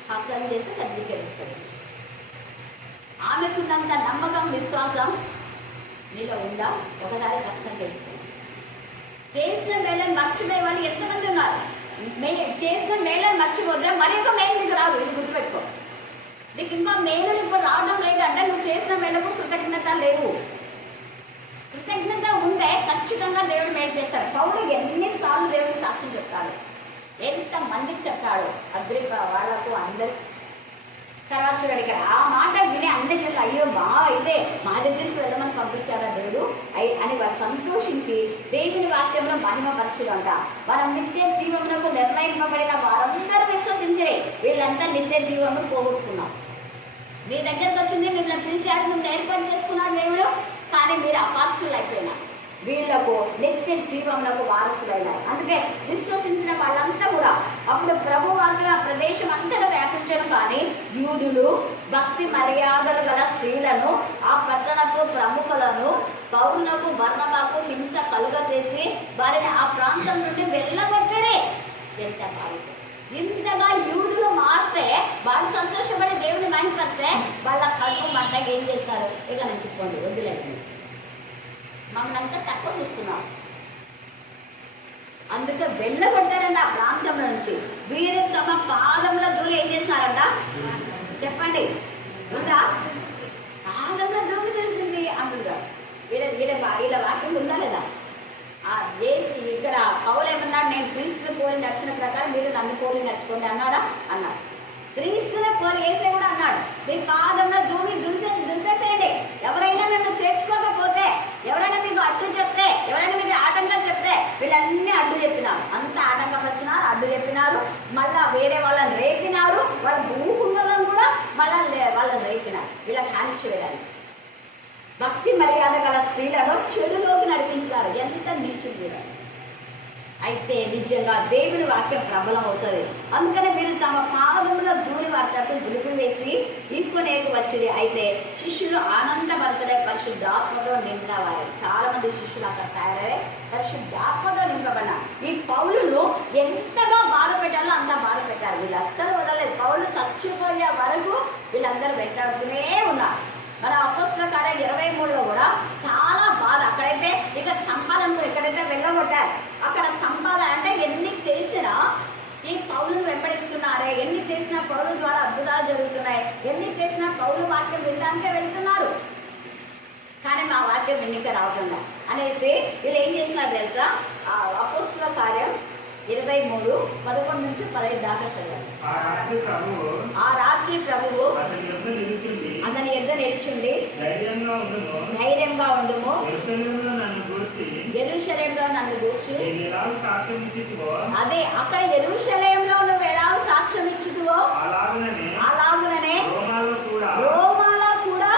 హాస్పిటల్ చేస్తే సర్టిఫికేట్ ఇస్తుంది. ఆమెకున్నంత నమ్మకం విశ్వాసం నీలో ఉందా? ఒకసారి కష్టం చేసుకోండి. చేసిన మేళను మర్చిపోయే వాళ్ళు ఎంతమంది ఉన్నారు? చేసిన మేళను మర్చిపోతే మరి ఒక మేలు నీకు రాదు. ఇది గుర్తుపెట్టుకో. నీకు ఇంకా మేలు ఇప్పుడు రావడం లేదంటే నువ్వు చేసిన మేళకు కృతజ్ఞత లేవు. కృతజ్ఞత ఉంటే ఖచ్చితంగా దేవుడు మేలు చేస్తాడు. పౌలు ఎన్నిసార్లు దేవుడికి సాక్ష్యం చెప్తాడు, ఎంత మందికి చెప్తాడు, అగ్రిప వాళ్ళకు అందరికి. తర్వాత చూడండి ఇక్కడ ఆ మాట విని అందరి జనులు అయ్యో అయితే మా దగ్గరికి వెళ్ళమని పంపించారా దేవుడు అని వారు సంతోషించి దేవుని వాక్యంలో మహిమపరచుడు అంట. వారు నిత్య జీవమునకు నిర్ణయింపబడిన వారందరూ విశ్వసించే వీళ్ళంతా నిత్య జీవమును పోగొట్టుకున్నారు. మీ దగ్గరకు వచ్చింది, మిమ్మల్ని పిలిచాడు, మిమ్మల్ని ఏర్పాటు చేసుకున్నాడు దేవుడు, కానీ మీరు అపాత్రులు అయిపోయినారు. వీళ్లకు నిత్య జీవమునకు వారసులైనారు. అందుకే విశ్వసించిన వాళ్ళంతా కూడా అప్పుడు ప్రభు వాక్య ప్రదేశం అంతటా వ్యాపించడం. కానీ యూదులు భక్తి మర్యాదలు గల స్త్రీలను, ఆ పట్టణపు ప్రముఖులను, పౌరులకు బర్నబాకు హింస కలుగజేసి వారిని ఆ ప్రాంతం నుండి వెళ్ళగొట్టరే. ఎంత భావిత ఇంతగా యూదులు మారితే వాళ్ళు సంతోషపడి దేవుని మహిమపరిస్తే వాళ్ళ కడుపు మంటగా ఏం చేస్తారు? ఇక నేను చెప్పుకోండి, వద్దులేదు, మమ్మల్ని అంతా తక్కువ చూస్తున్నాం. అందుకే వెళ్ళగొట్టారంట ఆ ప్రాంతం నుంచి. వీరు తమ పాదంలో ధూళి ఏం చేస్తున్నారంట చెప్పండి, ఉందా? పాదంలో ధూళి జరిగింది అంటున్నారు. వీళ్ళ వాక్యం ఉందా లేదా? ఇక్కడ పౌలు ఏమన్నాడు? నేను క్రీస్తుని పోలి నడిచిన ప్రకారం మీరు నన్ను పోలి నడుచుకోండి అన్నాడా? అన్నాడు. క్రీస్తుని పోలి వేసే కూడా అన్నాడు, మీ పాదంలో దులిపేసేయండి. ఎవరైనా మేము చేర్చుకోకపోతే, ఎవరైనా మీకు అడ్డు చెప్తే, ఎవరైనా మీకు ఆటంకం చెప్తే, వీళ్ళన్నీ అడ్డు చెప్పినారు. అంత ఆటంకం వచ్చినారు, అడ్డు చెప్పినారు. మళ్ళా వేరే వాళ్ళని రేపినారు, వాళ్ళ భూకుండలను కూడా మళ్ళీ వాళ్ళని రేపినారు. వీళ్ళకి హాని చేయాలి. భక్తి మర్యాద గల స్త్రీలను చెడులోకి నడిపించారు. ఎంత నీచుడు! అయితే నిజంగా దేవుని వాక్యం ప్రబలం అవుతుంది. అందుకని మీరు తమ పాదములో ధూళి వార్తకు దులిపివేసి ఇంకొనేకి వచ్చింది. అయితే శిష్యులు ఆనందభరితులై పరిశుద్ధాత్మతో నిండినవారు. చాలా మంది శిష్యులు అక్కడ తయారై పరిశుద్ధాత్మతో నింపబడిన ఈ పౌలును ఎంతగా బాధ పెట్టాలో అంత బాధ పెట్టారు. వీళ్ళందరూ వదలలేదు. పౌలు చచ్చిపోయే వరకు వీళ్ళందరూ వెంటాడుతూనే ఉన్నారు. మన అపోస్తల కార్యం 23లో కూడా చాలా బాధ. అక్కడైతే ఇక చంపాలను ఎక్కడైతే వెళ్ళగొట్టారు, అక్కడ చంపాలంటే ఎన్ని చేసినా ఈ పౌలును వెంబడిస్తున్నారే, ఎన్ని చేసినా పౌలు ద్వారా అద్భుతాలు జరుగుతున్నాయి, ఎన్ని చేసినా పౌలు వాక్యం వినడానికే వెళ్తున్నారు. కానీ ఎన్నిక రావటంలా అనేసి వీళ్ళు ఏం చేసినారు తెలుసా? అపోస్తుల కార్యం 23:11-15 దాకా చదివారు. ఆ రాత్రి ప్రభువు అతని ఎద్దు నిలిచిండి, ధైర్యంగా ఉండుము, యెరూషలేములో నన్ను గూర్చి, అదే అక్కడ యెరూషలేములో నువ్వు ఎలా సాక్ష్యం ఇచ్చుదువో అలాగుననే రోమాలో కూడా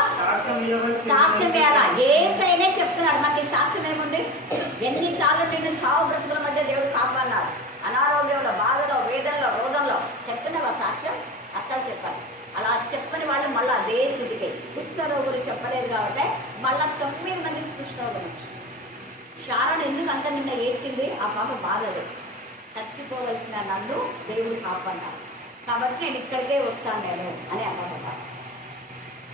సాక్ష్యం వేయాలా. ఏసైనే చెప్తున్నాడు. మనకి సాక్ష్యం ఏముంది? ఎన్నిసార్లు నేను చావు బ్రతుకుల మధ్య దేవుడు కాపాడినాడు. అనారోగ్యంలో, బాధలో, వేదనలో, రోగంలో చెప్తున్నావా సాక్ష్యం? అసలు చెప్పాలి. అలా చెప్పని వాళ్ళు మళ్ళీ అదే స్థితికి. కుష్ఠరోగులు చెప్పలేదు కాబట్టి మళ్ళీ 9 మందికి కుష్ఠరోగం వచ్చింది. శారణ ఎందుకు అంత నిన్న ఏడ్చింది? ఆ పాప బాధలు. చచ్చిపోవలసిన నన్ను దేవుడు కాపాడినాడు కాబట్టి నేను ఇక్కడికే వస్తాను నేను అని ఆ పాప బాధ.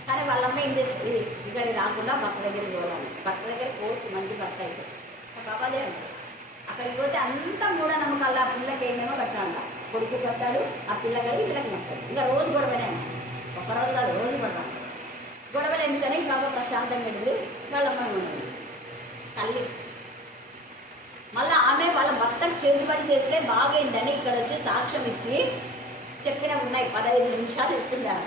కానీ వాళ్ళమ్మ ఏం చేస్తుంది? ఇక్కడికి రాకుండా భర్త దగ్గరికి పోవాలి. భర్త దగ్గర 4 మంది భర్త అయితే కావాలే అంటారు. అక్కడికి పోతే అంతా మూఢనమ్మకాలు. ఆ పిల్లకి ఏమేమో కట్టాలంట. కొడుకు కట్టాడు, ఆ పిల్లగాడు పిల్లకి కట్టాడు. ఇంకా రోజు గొడవనే, ఒకరోజు కాదు రోజు గొడవ. గొడవలు ఎందుకని బాగా ప్రశాంతంగా వెళ్ళి వాళ్ళమ్మ ఉన్నది తల్లి. మళ్ళీ ఆమె వాళ్ళ భర్తకు చేతుబడి చేస్తే బాగైందని ఇక్కడ వచ్చి సాక్ష్యం ఇచ్చి చెప్పిన ఉన్నాయి. 15 నిమిషాలు చెప్తున్నారు.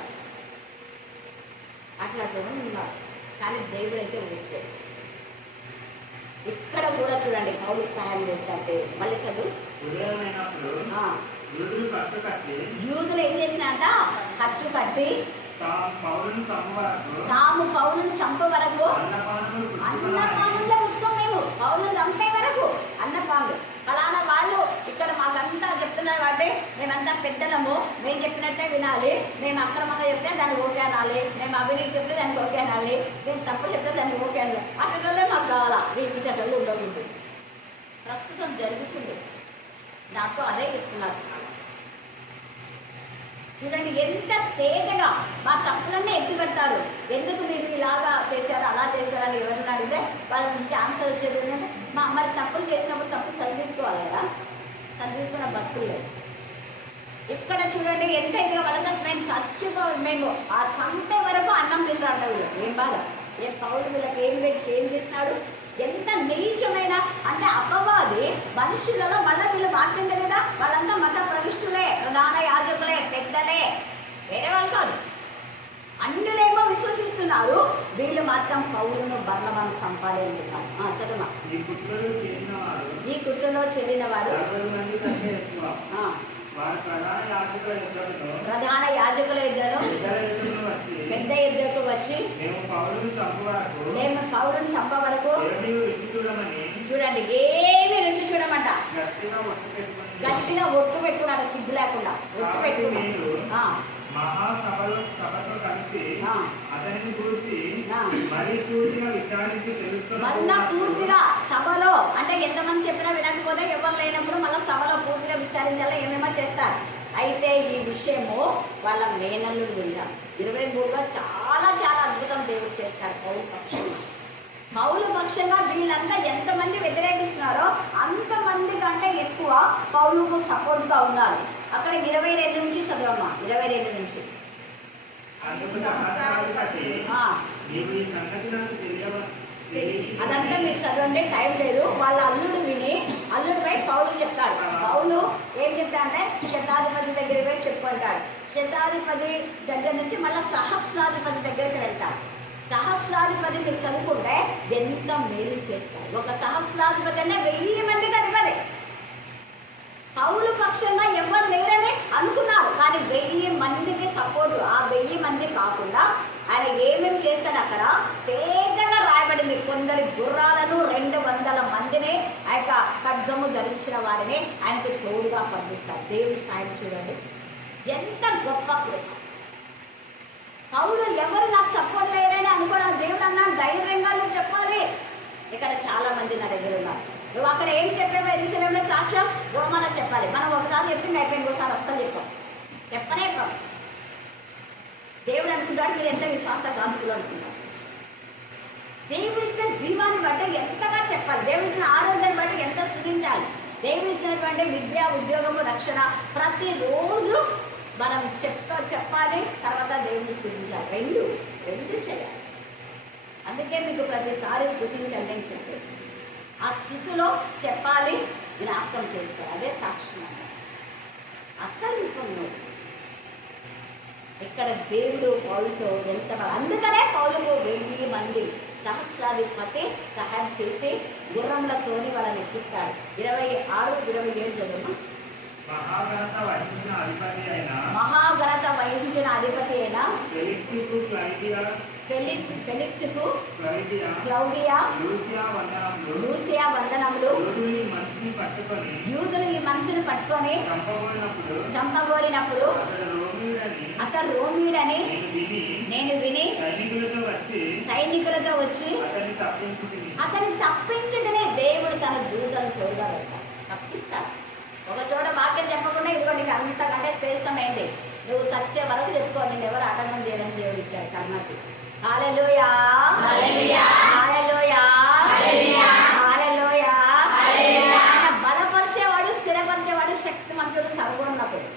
అట్లా ఉన్నారు. కానీ దేవుడు అయితే ఊరికే. ఇక్కడ కూడా చూడండి పౌలు సహాయం చేస్తే మళ్ళీ చదువు. యూదులు ఏం చేసినాక ఖర్చు కట్టి తాము పౌలును చంప వరకు అన్నపానంలో పుస్తకం మేము పౌలును చంపే వరకు అన్నపానులు ఫలానా వాళ్ళు ఇక్కడ మాకంతా చెప్తున్నారు కాబట్టి మేమంతా పెద్దలము, మేము చెప్పినట్టే వినాలి. మేము అక్రమంగా చెప్తే దాన్ని ఓకే అనాలి, మేము అవినీతి చెప్తే దానికి ఓకే అనాలి, మేము తప్పు చెప్తే దాన్ని ఓకే అనాలి. అట్లనే మాకు కావాలా. వీటి చట్టంలో ఉండకూడదు. ప్రస్తుతం జరుగుతుంది. నాతో అదే చెప్తున్నారు. చూడండి ఎంత తేటగా మా తప్పులన్నీ ఎత్తి పెడతారు. ఎందుకు మీరు ఇలాగా చేశారు అలా చేశారని ఎవరైనా అడిగితే వాళ్ళ నుంచి ఆన్సర్ వచ్చేది ఏంటంటే మరి తప్పులు చేసినప్పుడు తప్పు చదివించుకోవాలి కదా. చదివించుకున్న బతుకులు లేదు. ఇక్కడ చూడండి ఎంత ఇదిగా వాళ్ళ మేము చచ్చిపో మేము ఆ చంపే వరకు అన్నం తింటారు వీళ్ళు. ఏం బాధ. ఏ పౌరులు వీళ్ళకి ఏం పెట్టి ఏం చేస్తున్నాడు? ఎంత నీచమైన అంటే అపవాది మనుషులలో మళ్ళీ వీళ్ళు వాక్యం తెలియదా? వాళ్ళంతా మత ప్రవిష్టులే, ప్రధాన యాజకులే, పెద్దలే, వేరే వాళ్ళు కాదు. అన్యులేమో విశ్వసిస్తున్నారు. వీళ్ళు మాత్రం పౌరులను బర్ణబాను చంపాలి అంటున్నారు. చదువు. ఈ కుట్రలో చేరిన వారు ప్రధాన యాజకుల ఇద్దరు పెద్ద ఇద్దరు వచ్చి మేము పౌరుని చంప వరకు చూడండి ఏమి రుచి చూడమంట. గట్టిగా ఒట్టు పెట్టుకున్నాడు. సిగ్గు లేకుండా ఒట్టు పెట్టుకున్నాడు. మళ్ళా పూర్తిగా సభలో అంటే ఎంతమంది చెప్పినా వినకపోతే ఎవరు లేనప్పుడు మళ్ళీ సభలో పూర్తిగా విచారించాలో ఏమేమో చేస్తారు. అయితే ఈ విషయము వాళ్ళ మేనల్లుడు వింటారు. 23లో చాలా చాలా అద్భుతం దేవుడు చేస్తారు. పౌలు పక్షంగా వీళ్ళంతా ఎంతమంది వ్యతిరేకిస్తున్నారో అంతమంది కంటే ఎక్కువ పౌలుకు సపోర్ట్గా ఉన్నారు. అక్కడ 22 నుంచి చదవమ్మా. 22 నుంచి అదంతా మీరు చదవండి, టైం లేదు. వాళ్ళ అల్లుడు విని అల్లుడిపై పౌలు చెప్తాడు. పౌలు ఏం చెప్తాడంటే శతాధిపతి దగ్గరికి పోయి చెప్పుకుంటాడు. శతాధిపతి దగ్గర నుంచి మళ్ళీ సహస్రాధిపతి దగ్గరికి వెళ్తాడు. సహస్రాధిపతి మీరు చదువుకుంటే ఎంత మేలు చేస్తారు. ఒక సహస్రాధిపతి అంటే 1000 మందికి అధిపతి. పౌలు పక్షంగా ఎవరు లేరని అనుకున్నారు. కానీ 1000 మందికి సపోర్టు. ఆ 1000 మంది కాకుండా ఆయన ఏమేమి చేస్తాడు అక్కడ తేటగా రాయబడింది. కొందరి గుర్రాలను 200 మందిని ఆ యొక్క ఖడ్గము ధరించిన వారిని ఆయనకి తోడుగా పంపిస్తారు. దేవుడి సాయం చూడండి ఎంత గొప్ప కృప. పౌలు ఎవరు నాకు సపోర్ట్ లేరని అనుకోవడం. దేవుడు అన్నాడు ధైర్యంగా నువ్వు చెప్పాలి. ఇక్కడ చాలా మంది నా దగ్గర ఉన్నారు. నువ్వు అక్కడ ఏం చెప్పావో ఎరుషలేములో సాక్ష్యం రోమాలో చెప్పాలి. మనం ఒకసారి చెప్పింది అయిపోయింది, ఒకసారి అస్సలు చెప్పనే చెప్పం. దేవుడు అనుకుంటాడు మీరు ఎంత విశ్వాసఘాతులు అనుకుంటారు. దేవుడు ఇచ్చిన జీవాన్ని బట్టి ఎంతగా చెప్పాలి. దేవుడు ఇచ్చిన ఆరోగ్యాన్ని బట్టి ఎంత స్థుతించాలి. దేవుడు ఇచ్చినటువంటి విద్య, ఉద్యోగము, రక్షణ ప్రతిరోజు మనం చెప్పాలి. తర్వాత దేవుడిని స్థుతించాలి. రెండు చేయాలి. అందుకే మీకు ప్రతిసారి స్తుతించండి అని చెప్పారు. ఆ స్థితిలో చెప్పాలి, జ్ఞాపకం చేసుకోవాలి. అదే సాక్ష్యం అన్నమాట. అసలు ఇప్పుడు ఇక్కడ దేవుడు పౌలుతో ఎంత అందుకనే పౌలుకు 1000 మంది సహస్రాధిపతి సహాయం చేసి గుర్రంలతోని వాళ్ళని ఎక్కిస్తాడు. 26, 27 చదువు. మహాఘనత వహించిన అధిపతి అయిన ఫెలిక్సుకు క్లౌడియా లూసియా వందనములు. యూదులు ఈ మనిషిని పట్టుకొని చంపబోయినప్పుడు అతడు రోమీడని నేను విని సైనికులతో వచ్చి అతన్ని తప్పించదనే దేవుడు తన దూతలు తోడుగా పెడతాడు, తప్పిస్తాడు. ఒక చోట వాక్యం చెప్పకుండా ఇదిగో నీకు అంతకంటే శ్రేష్టమైంది, నువ్వు సత్య వరకు చెప్పుకో, నేను ఎవరు ఆటంకం చేయడం దేవుడు ఇచ్చాడు కర్ణకి. హల్లెలూయా హల్లెలూయా హల్లెలూయా హల్లెలూయా. బలపరిచేవాడు, స్థిరపరిచేవాడు, శక్తిమంతుడు సర్వోన్నతుడు.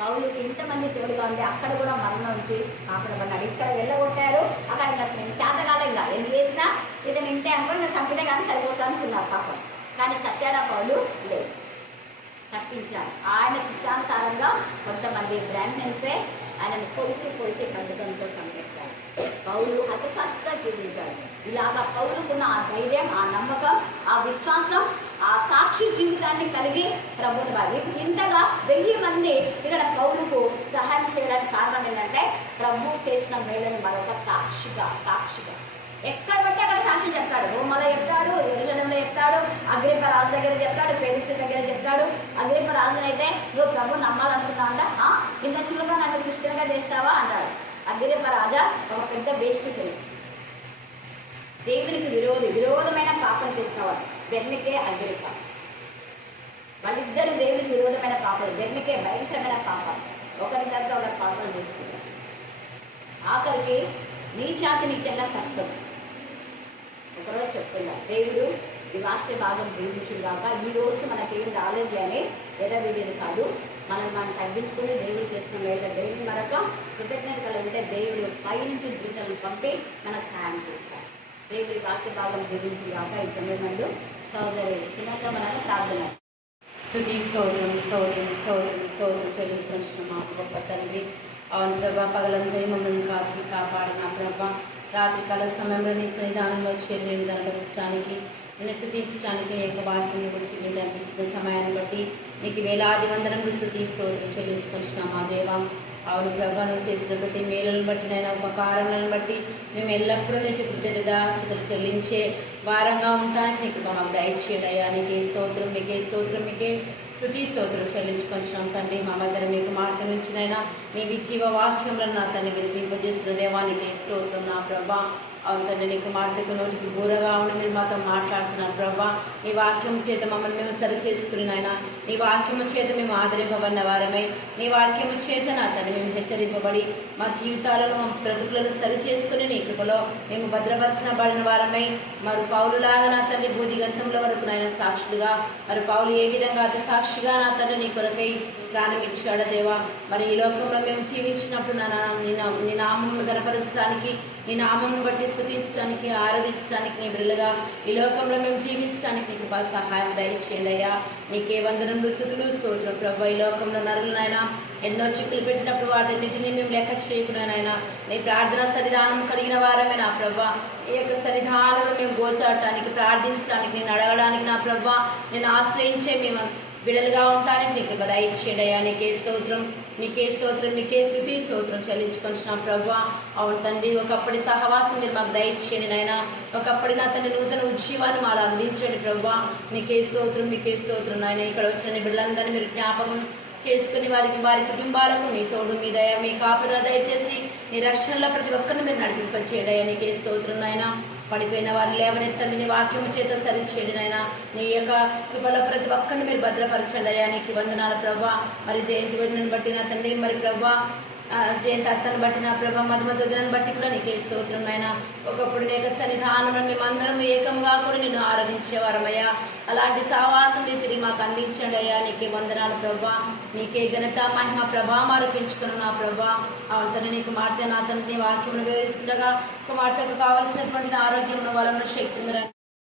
పౌలుకి ఇంతమంది తోడుగా ఉంది, అక్కడ కూడా మరణం నుంచి కాపాడబడ్డాడు. ఇక్కడ వెళ్ళగొట్టారు, అక్కడ నేను చేతకాలంగా ఏం చేసినా ఇతను ఇంతే అనుకో, నేను చంపితే కానీ సరిపోతా అనుకున్నారు పాపం. కానీ సత్యాడ పౌలు లేదు, తప్పించారు. ఆయన చిత్తానుసారంగా కొంతమంది బ్రాహ్మణ్సే ఆయనను పొడిచి ఖడ్గంతో చంపేస్తారు. పౌలు హతసాక్షిగా జీవించాడు. ఇలాగా పౌలుకున్న ఆ ధైర్యం, ఆ నమ్మకం, ఆ విశ్వాసం, ఆ సాక్షి జీవితాన్ని కలిగి ప్రభుత్వ ఇంతగా 1000 మంది ఇక్కడ పౌలుకు సహాయం చేయడానికి కారణం ఏంటంటే ప్రభు చేసిన మేలను మరొక సాక్షిగా ఎక్కడ పడితే అక్కడ సాక్షి చెప్తాడు. రోమలో చెప్తాడు, యెరూషలేములో చెప్తాడు, అగ్రిప్ప రాజు దగ్గర చెప్తాడు, ఫెలిక్సు దగ్గర చెప్తాడు. అగ్రిప్ప రాజునైతే నువ్వు ప్రభు నమ్మాలనుకున్నావు అంట, ఇంత సులువుగా నన్ను క్రిస్టియన్గా చేస్తావా అంటాడు. అగ్రిప్ప రాజా ఒక పెద్ద వేష్టికుడు, దేవునికి విరోధమైన పాపం చేసినవాడు బెర్నికే అగ్రిప్ప. వాళ్ళిద్దరు దేవునికి విరోధమైన పాపలు, బెర్నికే భయంకరమైన పాపం, ఒకరి దగ్గర ఒకరి పాపలు చేసుకుంటారు. ఆఖరికి నీచాతి నీచంగా కష్టం. ఒకరోజు చెప్తున్నా, దేవుడు ఈ వాక్య భాగం దీవించుగాక. ఈ రోజు మనకేం రాలేదు అని ఎదవిడేది కాదు, మనం తగ్గించుకుని దేవుడు చేస్తున్న లేదా దేవుని మరొక కృతజ్ఞత కలిగితే దేవుడు పైనుంచి దూతలను పంపి మనకు సహాయం చేస్తాడు. దేవుడి వాక్య భాగం దీవించుగాక. ఈ సమయంలో సోదరి సునక మనకు ప్రార్థన. స్తుతి స్తోత్రం చెల్లించుకొచ్చిన మా గొప్ప తండ్రి, అవును ప్రభా, పగలంతా మమ్మల్ని కాచి కాపాడిన ప్రభా, రాత్రి కాల సమయంలో నీ సన్నిధానంలో చేరి కనిపించడానికి, నేను స్తుతించడానికి నీ యొక్క వాక్యం గురించి మీరు అనిపించిన సమయాన్ని బట్టి నీకు వేలాది వందనములు స్తుతి స్తోత్రం చెల్లించుకొచ్చిన మా దేవా. అవును ప్రభా, నువ్వు చేసినటువంటి మేలులను బట్టి, నేను ఉపకారాలను బట్టి మేము ఎల్లప్పుడూ నీకు కృతజ్ఞతాస్తుతులు చెల్లించే వారంగా ఉండడానికి నీకు మాకు దయచేయడయ్యా. నీకే స్తోత్రం, మీకే స్తుతి స్తోత్రం చెల్లించుకొచ్చినాం తండ్రి. మా దగ్గర మీకు మాట నుంచినైనా నీ జీవ వాక్యములను నా తండ్రి వినిపింపజేసిన దేవా, నీకే స్తోత్రం నా ప్రభా. అవును తండ్రి, నీకు మాటకు నోటికి బూరగా ఉండి మీరు మాతో మాట్లాడుతున్నారు ప్రభా. నీ వాక్యం చేత మమ్మల్ని మేము సరి చేసుకుని నాయన, నీ వాక్యము చేత మేము ఆదరింపబడిన వారమై, నీ వాక్యము చేత నా తండ్రి మేము హెచ్చరింపబడి మా జీవితాలను, మా బ్రతుకులను సరి చేసుకుని నీ కృపలో మేము భద్రపరచబడిన వారమై, మరి పౌలులాగా నా తండ్రి బూదిగంతంలో వరకు నాయన సాక్షులుగా, మరి పౌలు ఏ విధంగా అతి సాక్షిగా నా తండ్రి నీ కొరకై ప్రాణం ఇచ్చాడు దేవా. మరి ఈ లోకంలో మేము జీవించినప్పుడు నీ నామమును గణపరచడానికి, నీ నామమును బట్టి స్తుతించడానికి, ఆరాధించడానికి, నీ బిడ్డలుగా ఈ లోకంలో మేము జీవించడానికి నీకు బాగా సహాయం దయచేయండి అయ్యా. నీకే వందనములు స్తుతులు స్తోత్రం ప్రభా. ఈ లోకంలో నరులనైనా ఎన్నో చిక్కులు పెట్టినప్పుడు వాటిన్నిటిని మేము లెక్క చేయకున్నానైనా నీ ప్రార్థన సన్నిధానం కలిగిన వారమే నా ప్రభా. ఈ యొక్క సన్నిధానంలో మేము గోచాడటానికి, ప్రార్థించడానికి, నేను అడగడానికి నా ప్రభా, నేను ఆశ్రయించే మేము బిడలుగా ఉండటానికి నీకు దయచేయడయ్యా. నీకే స్తోత్రం, నీకే స్తుతి స్తోత్రం చెల్లించుకొచ్చిన ప్రభా. అవును తండ్రి, ఒకప్పటి సహవాసం మీరు మాకు దయచేయండి నాయన. ఒకప్పటి నా తండ్రి నూతన ఉజ్జీవాన్ని మాకు అందించండి ప్రభా. నీకే స్తోత్రం నాయన. ఇక్కడ వచ్చిన బిడ్డలందరినీ మీరు జ్ఞాపకం చేసుకుని వారి కుటుంబాలకు మీ తోడు, మీ దయ, మీ కాపుదల దయచేసి నీ రక్షణలో ప్రతి ఒక్కరిని మీరు నడిపింపచేయడయ్యా. నీకే స్తోత్రం నాయన. పడిపోయిన వారిని లేవనెత్తండి, నీ వాక్యము చేత సరిచేయండి నాయన. నీ యొక్క కృపలో ప్రతి ఒక్కరిని మీరు భద్రపరచండి అయ్యా. నీకు వందనాలు ప్రభా. మరి జయంతి వదినని బట్టి నా తండ్రి, మరి ప్రభా జయంతను బట్టి నా ప్రభా మధుమధులను బట్టి కూడా నీకే స్తోత్రం నాయన. ఒకప్పుడు లేక సన్నిధానంలో మేమందరం ఏకముగా కూడా నిన్ను ఆరాధించేవారమయ్యా. అలాంటి సావాసం తిరిగి మాకు అందించండి అయ్యా. నీకే వందనాలు ప్రభా. నీకే ఘనత మహిమ ప్రభావం ఆరోపించుకున్నాను నా ప్రభా. అతను నీకు మాట నా తండ్రి వాక్యమును వివరిస్తుండగా కుమార్తెకు కావలసినటువంటి ఆరోగ్యమును వలన శక్తి